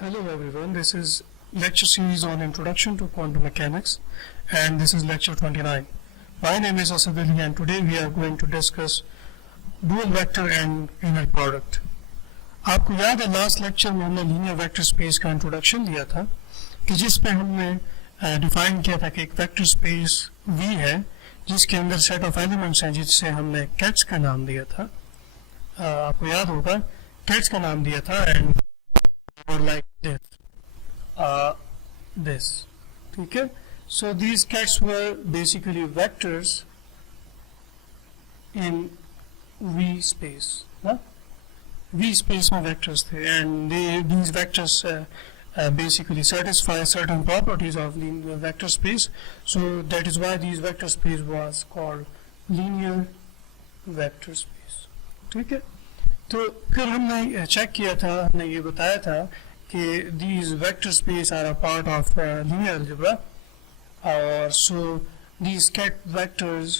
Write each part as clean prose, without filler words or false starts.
Hello everyone, this is lecture series on Introduction to Quantum Mechanics and this is lecture 29. My name is Asad Ali and today we are going to discuss dual vector and inner product. आपको याद है last lecture में हमने linear vector space का introduction दिया था कि जिस पे हमने डिफाइन किया था कि एक वेक्टर स्पेस V है जिसके अंदर सेट ऑफ एलिमेंट्स हैं जिससे हमने कैट्स का नाम दिया था. आपको याद होगा कैट्स का नाम दिया था एंड like this ठीक है. So these cats were basically vectors in V space. V space में vectors थे and these vectors basically satisfy certain properties of linear vector space. So that is why these vector space was called linear vector space. ठीक है. तो फिर हमने check किया था, हमने ये बताया था कि these vector space are a part of linear algebra और so these cat vectors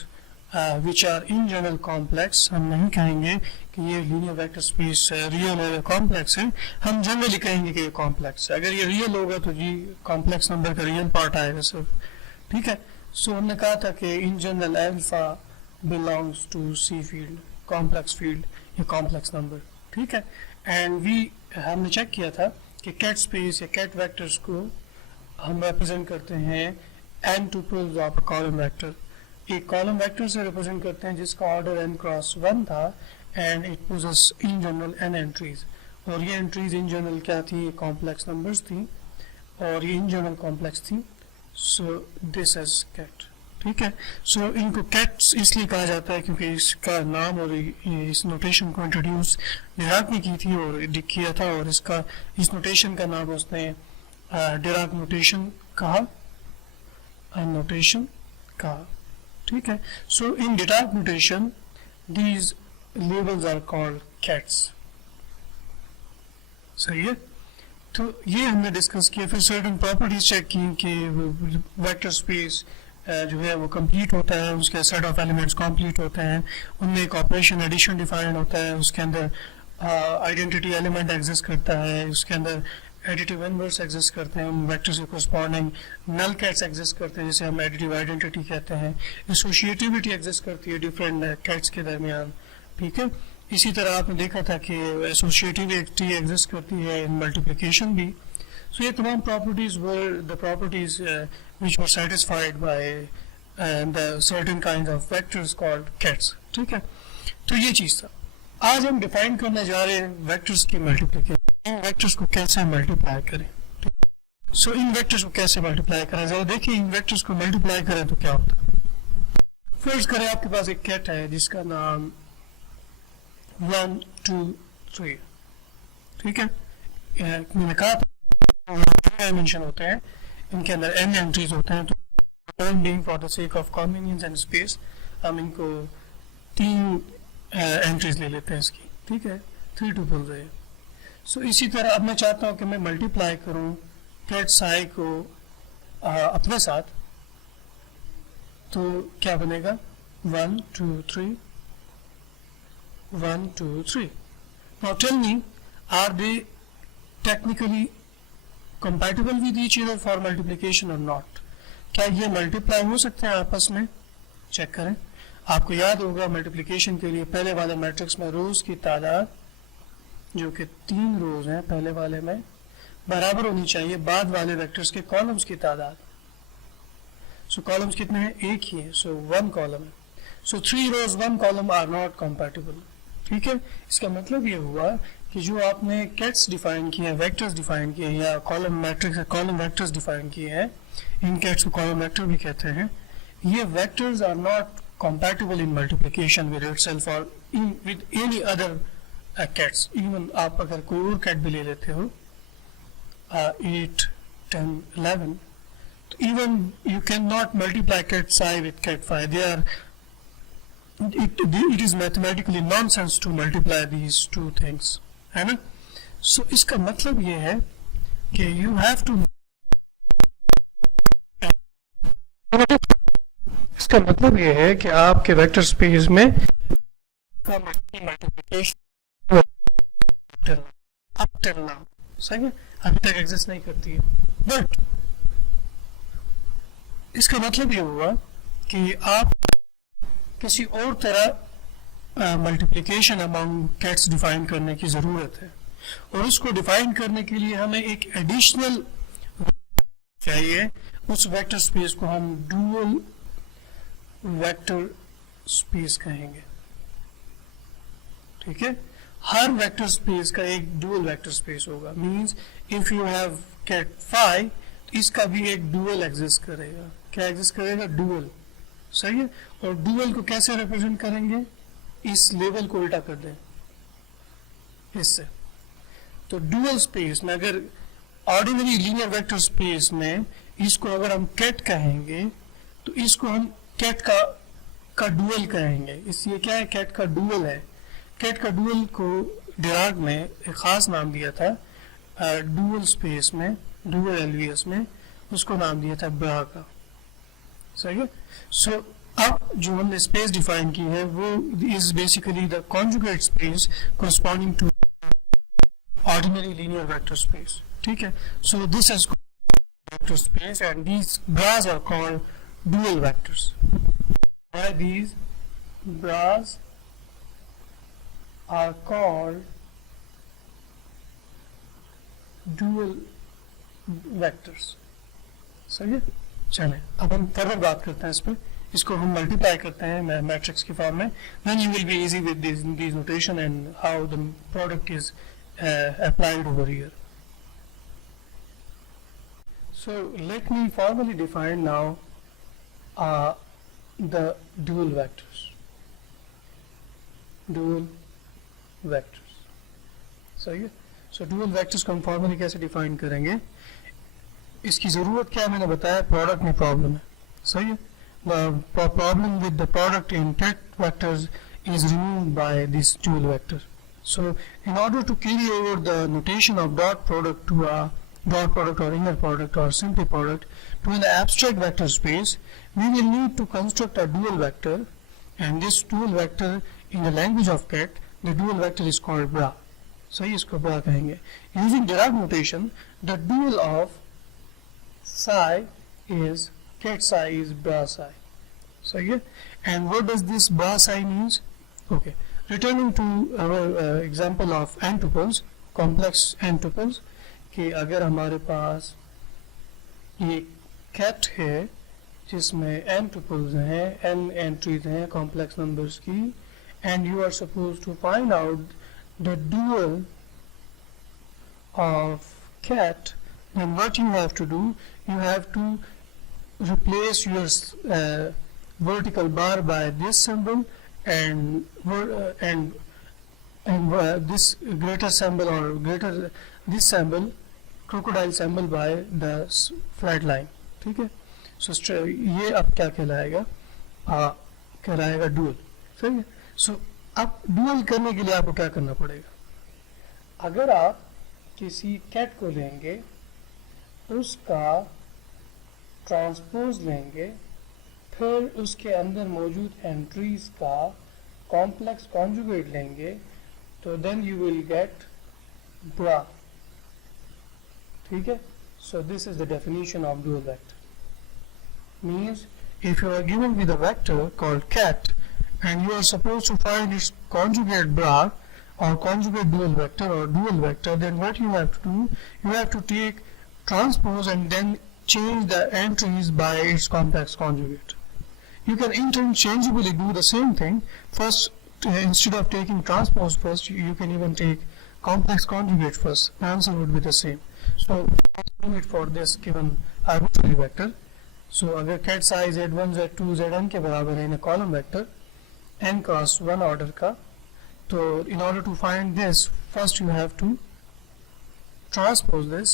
which are in general complex, हम नहीं कहेंगे कि ये linear vector space real है complex है, हम generally कहेंगे कि ये complex है. अगर ये real होगा तो जी complex number का real part आएगा सिर्फ. ठीक है. so हमने कहा था कि in general alpha belongs to C field, complex field, ये कॉम्प्लेक्स नंबर. ठीक है. एंड हमने चेक किया था कि कैट स्पेस या कैट वेक्टर्स को हम रिप्रेजेंट करते हैं n tuples of a column vector. एक कॉलम वेक्टर से रिप्रेजेंट करते हैं जिसका ऑर्डर n क्रॉस 1 था and it possess in general n entries. और ये एंट्रीज इन जनरल क्या थी? ये कॉम्प्लेक्स नंबर्स थी और ये इन जनरल कॉम्प्लेक्स थी. So this is ket. ठीक है. सो इनको कैट्स इसलिए कहा जाता है क्योंकि इसका नाम और इस नोटेशन को इंट्रोड्यूस डिराक ने की थी और किया था और इसका इस नोटेशन का नाम उसने डिराक नोटेशन कहा, नोटेशन कहा. ठीक है. So in Dirac notation these labels are called kets. सही है. तो ये हमने डिस्कस किया. फिर सर्टेन प्रॉपर्टीज चेक की कि वेक्टर स्पेस जो है वो कंप्लीट होता है, उसके सेट ऑफ एलिमेंट्स कंप्लीट होते हैं, उनमें एक ऑपरेशन एडिशन डिफाइन होता है, उसके अंदर आइडेंटिटी एलिमेंट एग्जिस्ट करता है, उसके अंदर एडिटिव इनवर्स एग्जिस्ट करते हैं, उन वेक्टर से कोरस्पॉन्डिंग नल कैट्स एग्जिस्ट करते हैं जिसे हम एडिटिव आइडेंटिटी कहते हैं, एसोसिएटिविटी एग्जिस्ट करती है डिफरेंट कैट्स के दरमियान. ठीक है. इसी तरह आपने देखा था कि एसोसिएटिविटी एग्जिस्ट करती है इन मल्टीप्लिकेशन भी. So ये तमाम properties were the properties which were satisfied by the certain kinds of vectors called cats. ठीक है. तो ये चीज़ था. आज हम डिफाइन करने जा रहे हैं वेक्टर्स की मल्टीप्लिकेशन. इन वेक्टर्स को कैसे मल्टीप्लाई करें. सो इन वेक्टर्स को कैसे मल्टीप्लाई करें. जरा देखिए इन वेक्टर्स को मल्टीप्लाई करें तो क्या होता है. फर्ज करें आपके पास एक कैट है जिसका नाम 1 2 3. ठीक है. मैंने कहा डायमेंशन होते हैं, इनके अंदर n एंट्रीज होते हैं. तो being for the sake of convenience and space हम इनको 3 एंट्रीज ले लेते हैं इसकी. ठीक है. 3 टुपल्स है. सो इसी तरह अब मैं चाहता हूँ कि मैं मल्टीप्लाई करूँ कैट साई को अपने साथ. तो क्या बनेगा? 1 2 3 1 2 3. Now tell me, are they technically compatible with each other for multiplication or not. क्या ये मल्टीप्लाई हो सकते हैं आपस में? चेक करें. आपको याद होगा मल्टीप्लिकेशन के लिए पहले वाले मैट्रिक्स में रोज की तादाद जो कि 3 रोज हैं पहले वाले में बराबर होनी चाहिए बाद वाले वेक्टर्स के कॉलम्स की तादाद. सो कॉलम्स कितने हैं? एक ही है. सो 1 कॉलम है. सो 3 रोज 1 कॉलम आर नॉट कंपैटिबल. ठीक है. इसका मतलब ये हुआ कि जो आपने कैट्स डिफाइन किए हैं, वेक्टर्स डिफाइन किए हैं या column matrix column vectors define किए हैं, इन कैट्स को कॉलम वेक्टर भी कहते हैं, ये vectors are not compatible in multiplication with itself और with any other kets. Even आप अगर कोई और कैट भी ले लेते हो 8 10 11, तो even you can not multiply ket psi with ket phi. They are it is mathematically nonsense to multiply these two things, है ना. सो इसका मतलब ये है कि you have to, इसका मतलब ये है कि आपके वेक्टर स्पेस में मल्टीप्लिकेशन up till now. सही है. अभी तक एग्जिस्ट नहीं करती है। बट इसका मतलब ये हुआ कि आप किसी और तरह मल्टीप्लिकेशन अमंग कैट्स डिफाइन करने की ज़रूरत है, और उसको डिफाइन करने के लिए हमें एक एडिशनल चाहिए। उस वेक्टर स्पेस को हम डुअल वेक्टर स्पेस कहेंगे। ठीक है, हर वेक्टर स्पेस का एक डुअल वेक्टर स्पेस होगा। Means if you have ket phi, इसका भी एक डुअल एग्जिस्ट करेगा। क्या एग्जिस्ट करेगा? डुअल। सही है। और डुअल को कैसे रिप्रेजेंट करेंगे? इस लेवल को उल्टा कर दें इससे। तो डुअल स्पेस में, अगर ऑर्डिनरी लीनियर वेक्टर स्पेस में इसको अगर हम कैट कहेंगे तो इसको हम कैट का डुअल कहेंगे। इसलिए क्या है? कैट का डुअल है। कैट का डुअल को डिराक में एक खास नाम दिया था डुअल स्पेस में, डुअल एलवीएस में, उसको नाम दिया था ब्रा का। सही है। सो अब जो हमने स्पेस डिफाइन की है वो is basically the conjugate space corresponding to ordinary linear vector space. ठीक है। So this is vector space and these bras are called dual vectors. Why these bras are called dual vectors. सही है। चलें अब हम फर्दर बात करते हैं इस पर। इसको हम मल्टीप्लाई करते हैं मैट्रिक्स की फॉर्म में। then you will be easy with these notation and how the product is applied over here. So let me formally define now the dual vectors. Dual vectors. सही है। So dual vectors को हम formally कैसे define करेंगे? इसकी ज़रूरत क्या है मैंने बताया, प्रोडक्ट में प्रॉब्लम है। सही है। The problem with the product in cat vectors is removed by this dual vector. So in order to carry over the notation of dot product to a dot product or inner product or simple product to an abstract vector space, we will need to construct a dual vector, and this dual vector in the language of cat, the dual vector is called bra. सही, इसको bra कहेंगे। Using Dirac notation, the dual of psi is cat psi is bra psi. सही है। And what does this bra psi means? Okay, returning to our example of n tuples, complex n tuples, कि अगर हमारे पास ये cat है जिसमें n tuples हैं, n entries हैं complex numbers की, and you are supposed to find out the dual of cat, then what you have to do, you have to replace your vertical bar by this symbol and this greater symbol or greater this symbol crocodile symbol by the flat line. ठीक है। So ये अब क्या कहलाएगा? कहलाएगा dual. सही है। So अब डुअल करने के लिए आपको क्या करना पड़ेगा? अगर आप किसी कैट को लेंगे, उसका ट्रांसपोज लेंगे, फिर उसके अंदर मौजूद एंट्रीज का कॉम्प्लेक्स कॉन्जुगेट लेंगे, तो then you will get bra. ठीक है। So this is the definition of dual vector. Means if you are given with a vector called ket and you are supposed to find its conjugate bra or conjugate dual vector or dual vector, then what you have to do, you have to take transpose and then change the entries by its complex conjugate. You can interchangeably do the same thing. First, instead of taking transpose first, you can even take complex conjugate first. The answer would be the same. So let's do it for this given arbitrary vector. So अगर cat size z1 z2 zn के बराबर है in a column vector n cross 1 order का, तो in order to find this first you have to transpose this.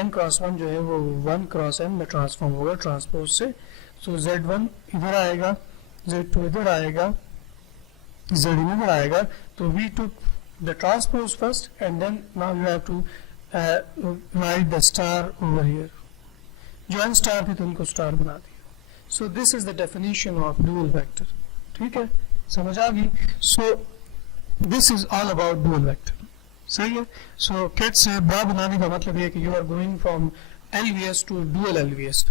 n cross 1 जो है वो 1 cross n में ट्रांसफॉर्म होगा ट्रांसपोज से। so z1 इधर आएगा, z2 इधर आएगा, zn इधर आएगा। तो we took the transpose first and then now you have to write the star over here. जो n star थी तो उनको स्टार बना दिया। so this is the definition of dual vector. ठीक है, समझ आ गई। सो this is all about dual vector. सही है. सो कैट से ब्रा बनाने का मतलब ये है कि you are going from LVS to dual LVS.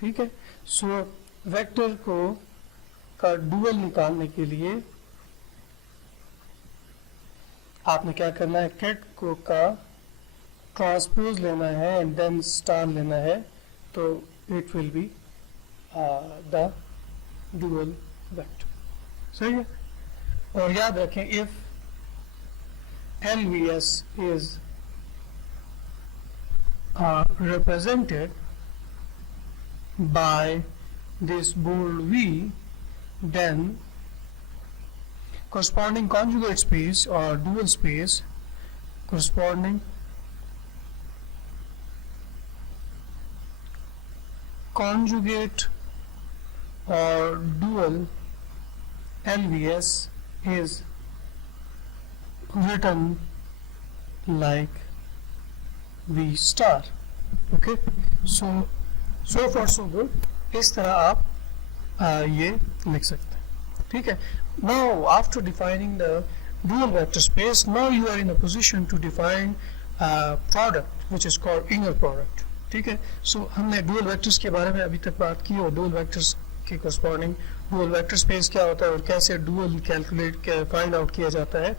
ठीक है. सो वेक्टर को का डुअल निकालने के लिए आपने क्या करना है, कैट को का ट्रांसपोज लेना है एंड देन स्टार लेना है, तो it will be the dual vector. सही है. और याद रखें, if LVS is represented by this bold V, then corresponding conjugate space or dual space, corresponding conjugate or dual LVS is written like V star. Okay, so far so good. इस तरह आप ये लिख सकते हैं. ठीक है. Now after defining the dual vector space, now you are in a position to define product which is called inner product. ठीक है. So हमने dual vectors के बारे में अभी तक बात की और dual vectors के corresponding dual vector space क्या होता है और कैसे dual calculate find out किया जाता है,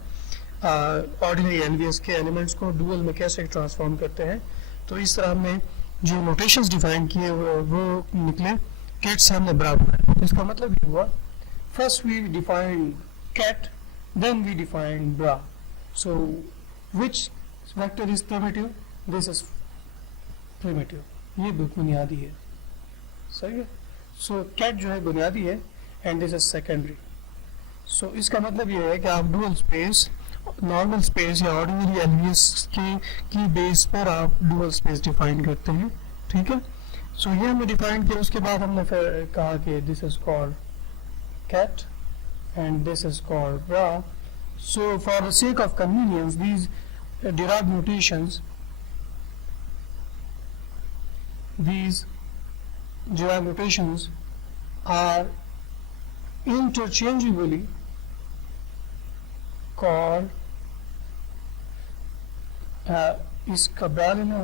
ऑर्डिनरी एलवीएस के एलिमेंट्स को डुअल में कैसे ट्रांसफॉर्म करते हैं. तो इस तरह हमने जो नोटेशंस डिफाइन किए वो निकले. कैट से हमने ब्रा बनाया. इसका मतलब ये हुआ, first we define ket, then we define bra. So which vector is primitive, this is primitive. ये बुनियादी है. सही है. सो कैट जो है बुनियादी है एंड दिस इज सेकेंडरी. सो इसका मतलब ये है कि आप डुअल स्पेस, नॉर्मल स्पेस या ऑर्डिनरी एलवीएस की बेस पर आप डुअल स्पेस डिफाइन करते हैं. ठीक है. सो ये हमने डिफाइन किया. उसके बाद हमने फिर कहा कि this is called ket and this is called bra. So for the sake of convenience these derived notations, these derived notations are interchangeably called इसका ब्रा लेना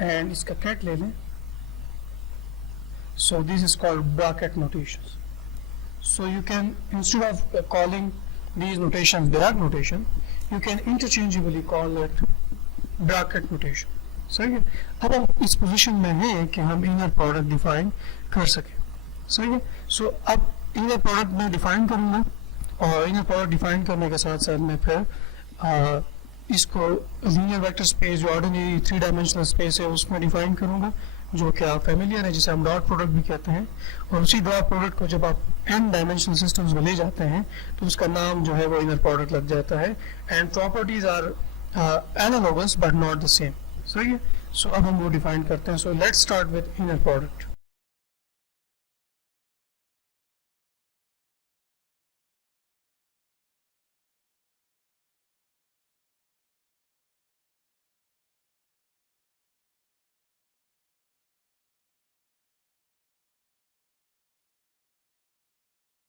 एंड इसका कैट ले लें. So this is called bracket notations. So you can, instead of calling these notations direct notation, you can interchangeably call it bracket notation. सही है. अब हम इस पोजीशन में हैं कि हम इनर प्रोडक्ट डिफाइन कर सकें. सही है. सो अब इनर प्रोडक्ट मैं डिफाइन करूंगा और इनर प्रोडक्ट डिफाइन करने के साथ साथ मैं फिर इसको लीनियर वेक्टर स्पेस जो ऑर्डिनरी 3 डायमेंशनल स्पेस है उसमें डिफाइन करूंगा, जो कि आप फेमिलियर है, जिसे हम डॉट प्रोडक्ट भी कहते हैं. और उसी डॉट प्रोडक्ट को जब आप n डायमेंशनल सिस्टम्स में ले जाते हैं तो उसका नाम जो है वो इनर प्रोडक्ट लग जाता है. And properties are analogous but not the same. सही है. सो अब हम वो डिफाइन करते हैं. So let's start with inner product.